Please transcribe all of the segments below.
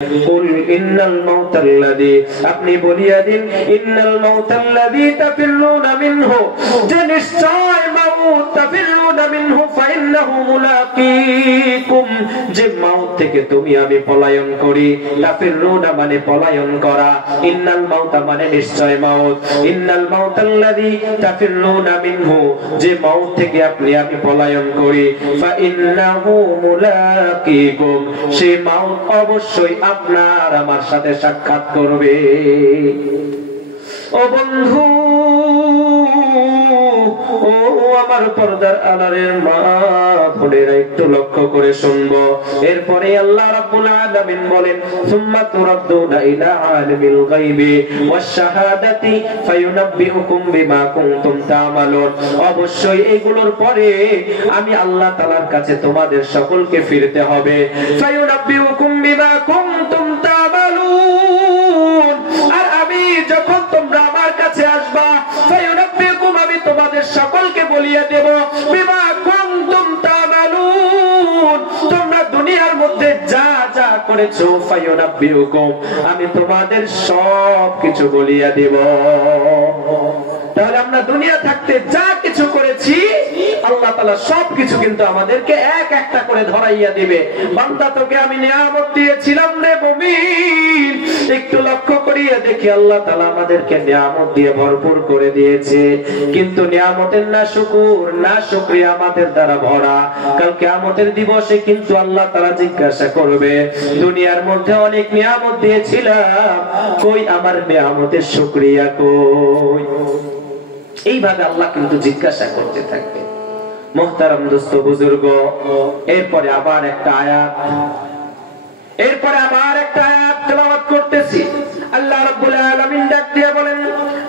কুল ইন্নাল মাউতাল্লাযী, আপনি বলিয়া দিন, ইন্নাল মাউতাল্লাযী তাফিরুনা মিনহু, যে নিশ্চয় মাউত, তাফিরুনা মিনহু ফাইন্নাহু মুলাকীকুম, যে মাউত থেকে তুমি আমি পলায়ন করি। তাফিরুনা মানে পলায়ন করা, ইন্নাল মাউতা মানে নিশ্চয় মাউত, ইন্নাল মাউতাল্লাযী তাফিরুনা মিনহু, যে মাউত থেকে আপনি আমি পলায়ন করি, ফাইন্নাহু মুলাকীকুম, সেই মাউত অবশ্যই আপনার আমার সাথে সাক্ষাৎ করবে। ও বন্ধু, ও আমার পর্দার আড়ালের মা বোনেরা, একটু লক্ষ্য করে শুনবো। এরপরে আল্লাহ রাব্বুল আলামিন বলেন, সুম্মা তুরাদ্দুনা ইলা আলিমিল গায়বি ওয়াশ শাহাদাতি ফায়ুনাব্বিউকুম বিমা কুনতুম তা'মালুন, অবশ্যই এগুলোর পরে আমি আল্লাহ তাআলার কাছে তোমাদের সকলকে ফিরতে হবে। ফায়ুনাব্বিউকুম বিমা কুনতুম তা'মালুন, আর আমি যখন তোমরা আমার কাছে আসবা, ফায়ুনাব্বিউকুম, আমি তোমাদের সকলকে বলিয়ে দেব, বিমা কুনতুম তা'মালুন, তোমরা দুনিয়ার মধ্যে যা যা করেছো, ফায়ুনাব্বিউকুম, আমি তোমাদের সব কিছু বলিয়ে দেব। তাহলে আমরা দুনিয়া থাকতে যা কিছু করেছি, আল্লাহ তাআলা সবকিছু কিন্তু আমাদেরকে এক একটা করে ধরাইয়া দিবে। বান্দা, তোকে আমি নিয়ামত দিয়েছিলাম রে মুমিন, একটু লক্ষ্য করিয়া দেখি আল্লাহ তাআলা আমাদেরকে নিয়ামত দিয়ে ভরপুর করে দিয়েছে, কিন্তু নিয়ামতের না শুকর না শুকরিয়া আমাদের দ্বারা ভরা। কাল কিয়ামতের দিবসে কিন্তু আল্লাহ তাআলা জিজ্ঞাসা করবে, দুনিয়ার মধ্যে অনেক নিয়ামত দিয়েছিলাম, কই আমার নিয়ামতের শুকরিয়া কই? এইভাবে আল্লাহ কিন্তু জিজ্ঞাসা করতে থাকবে। মুহতারাম দোস্ত বুজুর্গ, এরপরে আবার একটা আয়াত তেলাওয়াত করতেছি। আল্লাহ রাব্বুল আলামিন ডাক দিয়ে বলেন,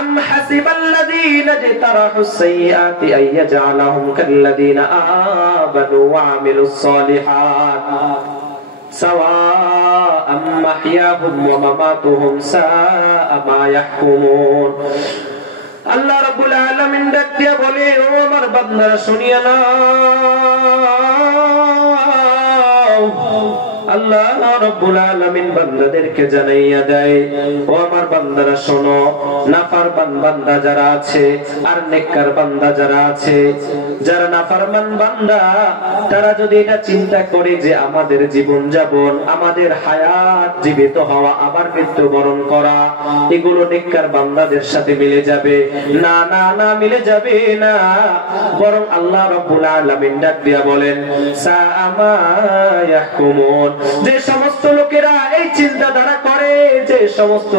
আম হাসিবাল্লাযীনা জাতারাহুস সাইয়্যাতি আইয়াজআলাহুম কাল্লাযীনা আমানু ওয়া আমিলুস সালিহাত সাওয়াআম মাহইয়াহুম ওয়া মামাতুহুম সাআ মা ইয়াহকুমুন। আল্লাহ রাব্বুল আলামিন ডাক দিয়ে বলে, ও আমার বান্দারা শুনিয়া নাও। আল্লাহ রাব্বুল আলামিন বান্দাদেরকে জানাইয়া দেয়, ও আমার বান্দারা শোনো, নাফরমান বান্দা যারা আছে আর নেককার বান্দা যারা আছে, যারা নাফরমান বান্দা, তারা যদি এটা চিন্তা করে যে আমাদের জীবন যাপন, আমাদের হায়াত, জীবিত হওয়া, আবার মৃত্যুবরণ করা, এগুলো নেককার বান্দাদের সাথে মিলে যাবে, না না না, মিলে যাবে না। বরং আল্লাহ রাব্বুল আলামিন ডাক দিয়া বলেন, সাআ মা ইয়াহকুমুন, যে সমস্ত লোকেরা এই চিন্তাধারা করে, যে সমস্ত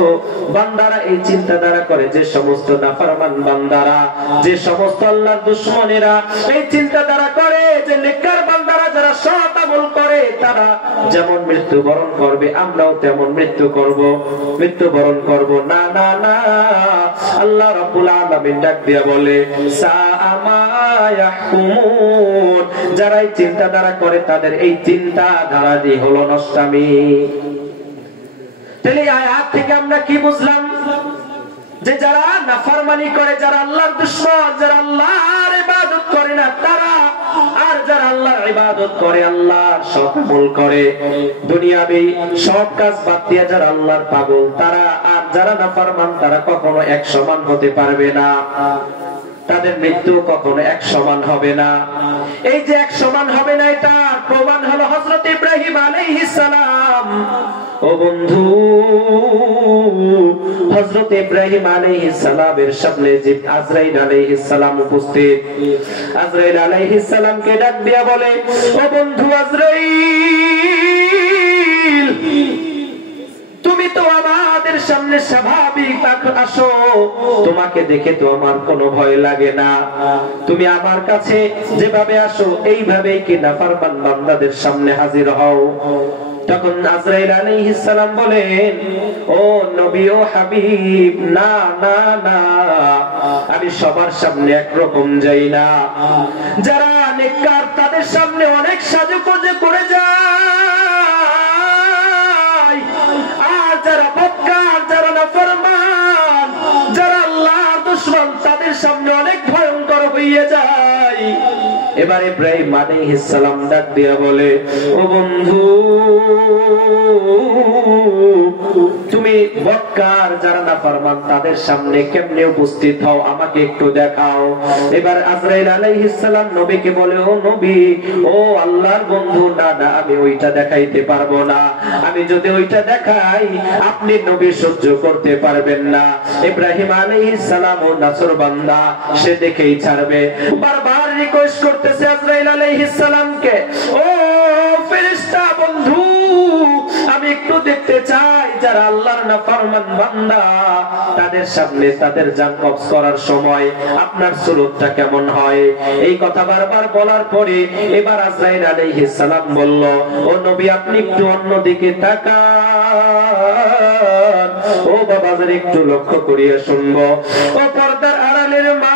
বান্দারা এই চিন্তাধারা করে, যে সমস্ত নাফরমান বান্দারা, যে সমস্ত আল্লাহর দুশমনেরা এই চিন্তাধারা করে, যে নেককার বান্দারা যারা সৎ আমল করে, তারা যেমন মৃত্যুবরণ করবে আমরাও তেমন মৃত্যুবরণ করব, না না না। আল্লাহ রাব্বুল আলামিন ডাক দিয়া বলে, সাআ মা ইয়াহকুমুন, যারা এই চিন্তাধারা করে তাদের এই চিন্তাধারাটি হলো নষ্টামি। তাহলে আয়াত থেকে আমরা কি বুঝলাম? যে যারা নাফরমানি করে, যারা আল্লাহর দুশমন, যারা আল্লাহর ইবাদত করে না তারা, আর যারা আল্লাহর ইবাদত করে, আল্লাহর সৎ আমল করে, দুনিয়াবি সব কাজ বাদ দিয়ে যারা আল্লাহর পাগল তারা, আর যারা নাফরমান, তারা কখনো এক সমান হতে পারবে না, তাদের মৃত্যু কখনো এক সমান হবে না। এই যে এক সমান হবে না, এটা প্রমাণ হলো হযরত ইব্রাহিম আলাইহিস সালাম। ও বন্ধু, হযরত ইব্রাহিম আলাইহিস সালামের সামনে যে আজরাইল আলাইহিস সালাম উপস্থিত, আজরাইল আলাইহিস সালামকে ডাক দিয়া বলে, ও বন্ধু আজরাইল, তুমি তো আমাদের সামনে স্বাভাবিক আসো, তোমাকে দেখে তো আমার কোনো ভয় লাগে না, তুমি আমার কাছে যেভাবে আসো এইভাবেই কি নাফরমান বান্দাদের সামনে হাজির হও। তখন আজরাইল আলাইহিস সালাম বলেন, ও নবী, ও হাবিব, না না না, আমি সবার সামনে একরকম যাই না, যারা নেককার তাদের সামনে অনেক সাজুগুজু করে যায়, আর যারা বদকার, যারা নাফরমান, যারা আল্লাহর দুশমন, তাদের সামনে অনেক ভয়ঙ্কর হইয়া যায়। এবার ইব্রাহিম আলাইহিস সালাম ডাক দিয়া বলে, ও বন্ধু, তুমি মক্কার যারা নাফরমান তাদের সামনে কেমনে উপস্থিত হও, আমাকে একটু দেখাও। এবার আজরাইল আলাইহিস সালাম নবীকে বলে, ও নবী, ও আল্লাহর বন্ধু, না না, আমি ওইটা দেখাইতে পারবো না। আমি যদি ওইটা দেখাই আপনি নবী সহ্য করতে পারবেন না। ইব্রাহিম আলাইহিস সালাম ও নাছর বান্দা, সে দেখেই ছাড়বে। বারবার রিকোয়েস্ট করতেছে আজরাইল আলাইহিস সালামকে, ও ফেরেশতা বন্ধু, আমি একটু দেখতে চাই যারা আল্লাহর নাফরমান বান্দা তাদের সামনে তাদের জান কবজ করার সময় আপনার সুরতটা কেমন হয়। এই কথা বারবার বলার পরে এবার আজরাইল আলাইহিস সালাম বলল, ও নবী, আপনি একটু অন্যদিকে তাকান। ও বাবাদের একটু লক্ষ্য করিয়া শুনবো। ও পর্দার আড়ালের মা,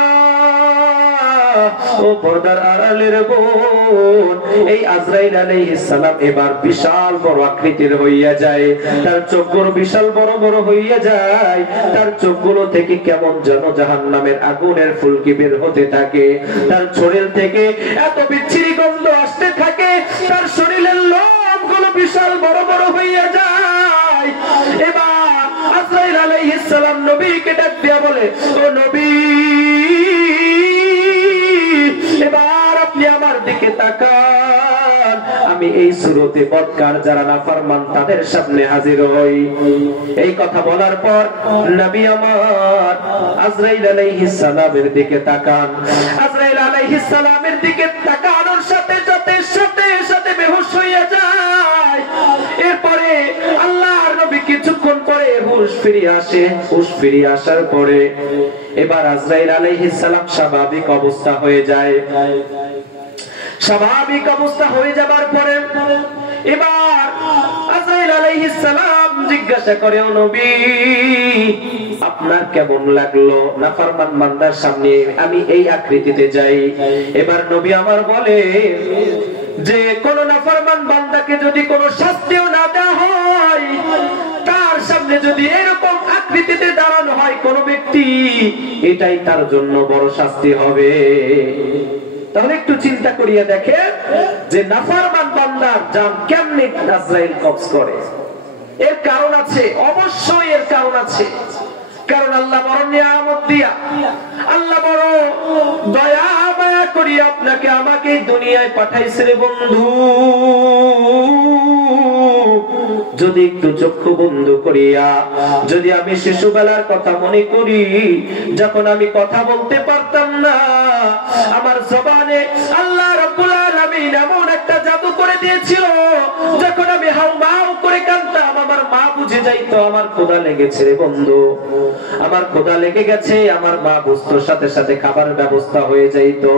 ও পর্দার আড়ালের বোন, এই আজরাইল আলাইহিস সালাম এবার বিশাল বড় আকৃতির হইয়া যায়। তার চোখগুলো বিশাল বড় বড় হইয়া যায়। তার চোখগুলো থেকে কেমন যেন জাহান্নামের আগুনের ফুলকি বের হতে থাকে। তার শরীর থেকে এত বিচ্ছিরি গন্ধ আসতে থাকে। তার শরীরের লোমগুলো বিশাল বড় বড় হইয়া যায়। এবার আজরাইল আলাইহিস সালাম নবীকে ডাক দিয়া বলে, ও নবী, এবার আপনি আমার দিকে তাকান। আমি এই সুরতে বদকার যারা নাফরমান তাদের সামনে হাজির হই। এই কথা বলার পর নবী আমার আজরাইল আলাইহিস সালামের দিকে তাকান। আজরাইল আলাইহিস সালামের দিকে তাকানোর সাথে সাথে সাথে সাথে বেহুশ হইয়া যায়। এরপরে আল্লাহর নবী কিছুক্ষণ পরে হুঁশ ফিরিয়ে আসে। হুঁশ ফিরিয়ে আসার পরে এবার আজরাইল আলাইহিস সালাম স্বাভাবিক অবস্থা হয়ে যায়। স্বাভাবিক অবস্থা হয়ে যাবার পরে এবার আজরাইল আলাইহিস সালাম জিজ্ঞাসা করে, ও নবী, আপনার কেমন লাগলো নাফরমান বান্দার সামনে আমি এই আকৃতিতে যাই? এবার নবী আমার বলে যে কোন নাফরমান বান্দাকে যদি কোনো শাস্তিও না দেওয়া হয়, তার সামনে যদি এরকম আকৃতিতে দাঁড়ানো হয় কোন ব্যক্তি, এটাই তার জন্য বড় শাস্তি হবে। তাহলে একটু চিন্তা করিয়া দেখে যে নাফরমান বান্দার জান কেমনে আজরাইল কবজ করে। এর কারণ আছে, অবশ্যই এর কারণ আছে। কারণ আল্লাহ বড় নিয়ামত দিয়া, আল্লাহ বড় দয়া মায়া করিয়া আপনাকে আমাকে দুনিয়ায় পাঠাইছে রে বন্ধু। যদি একটু চক্ষু বন্ধ করিয়া যদি আমি শিশুবেলার কথা মনে করি, যখন আমি কথা বলতে পারতাম না, আমার জবানে আল্লাহ রাব্বুল আলামিন এমন একটা জাদু করে দিয়েছিল, যখন আমি হাউমাউ করে কাঁদতাম আমার মা বুঝে যাইতো আমার ক্ষুধা লেগেছে রে বন্ধু, আমার ক্ষুধা লেগে গেছে। আমার মা বুঝতো, সাথে সাথে খাবার ব্যবস্থা হয়ে যাইতো।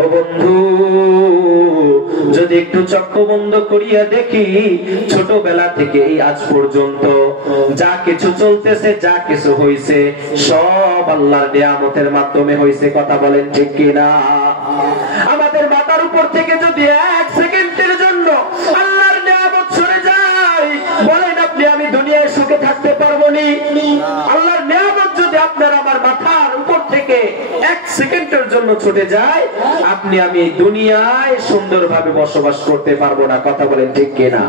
ও বন্ধু, যদি একটু চক্ষু বন্ধ করিয়া দেখি, ছোটবেলা থেকে এই আজ পর্যন্ত যা কিছু চলতেছে, যা কিছু হইছে, সব আল্লাহর নিয়ামতের মাধ্যমে হইছে। কথা বলেন ঠিক কিনা? আমাদের মাথার উপর থেকে যদি এক সেকেন্ডের জন্য আল্লাহর নিয়ামত সরে যায়, বলেন আপনি আমি দুনিয়ায় সুখে থাকতে পারবো নি? আল্লাহর নিয়ামত যদি আপনার আমার মাথার উপর থেকে এক সেকেন্ডের জন্য ছুটে যায়, আপনি আমি দুনিয়ায় সুন্দরভাবে বসবাস করতে পারবো না। কথা বলেন ঠিক কিনা?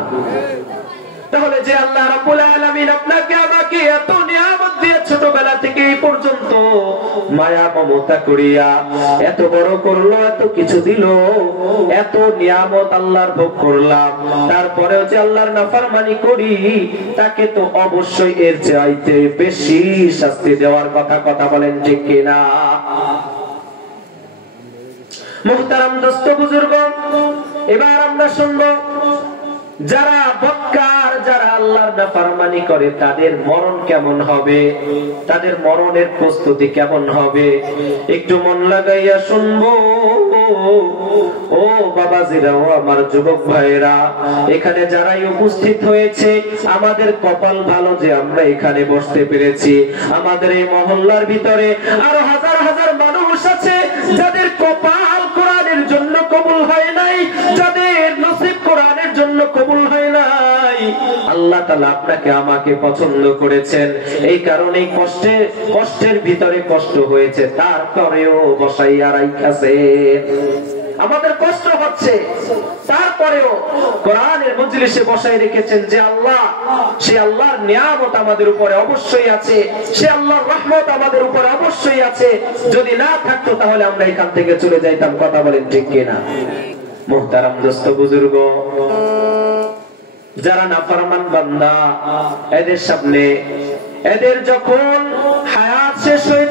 তাহলে যে আল্লাহ রাব্বুল আলামিন আপনাকে আমাকে এত নিয়ামত দিয়ে ছোটবেলা থেকে এই পর্যন্ত মায়া মমতা করিয়া এত বড় করলো, এত কিছু দিল, এত নিয়ামত আল্লাহর ভোগ করলাম, তারপরেও যে আল্লাহর নাফরমানি করি, তাকে তো অবশ্যই এর চাইতে বেশি শাস্তি দেওয়ার কথা। কথা বলেন ঠিক কিনা? মুহতারাম দোস্ত বুজুর্গ, এবার আমরা শুনবো যারা বদকার, যারা আল্লাহর নাফরমানি করে তাদের মরণ কেমন হবে, তাদের মরণের প্রস্তুতি কেমন হবে, একটু মন লাগাইয়া শুনবো। ও বাবাজিরা, ও আমার যুবক ভাইরা, এখানে যারাই উপস্থিত হয়েছে, আমাদের কপাল ভালো যে আমরা এখানে বসতে পেরেছি। আমাদের এই মহল্লার ভিতরে আরো হাজার হাজার মানুষ আছে যাদের কপাল কোরআনের জন্য কবুল হয় নাই, যাদের নসিব কোরআনের জন্য কবুল হয় নাই। আল্লাহ তাআলা আপনাকে আমাকে পছন্দ করেছেন, এই কারণে কষ্টের ভিতরে কষ্ট হয়েছে, তারপরেও বসাইয়া রাইখাছে। আমাদের কষ্ট হচ্ছে, তারপরেও কোরআনের মজলিসে বসায় রেখেছেন যে আল্লাহ, সে আল্লাহর নিয়ামত আমাদের উপরে অবশ্যই আছে, সে আল্লাহর রহমত আমাদের উপরে অবশ্যই আছে। যদি না থাকতো তাহলে আমরা এখান থেকে চলে যাইতাম। কথা বলেন ঠিক কিনা? মুহতারাম দোস্ত বুজুর্গ, যারা নাফরমান বান্দা, এদের সামনে, এদের যখন হায়াত শেষ হয়ে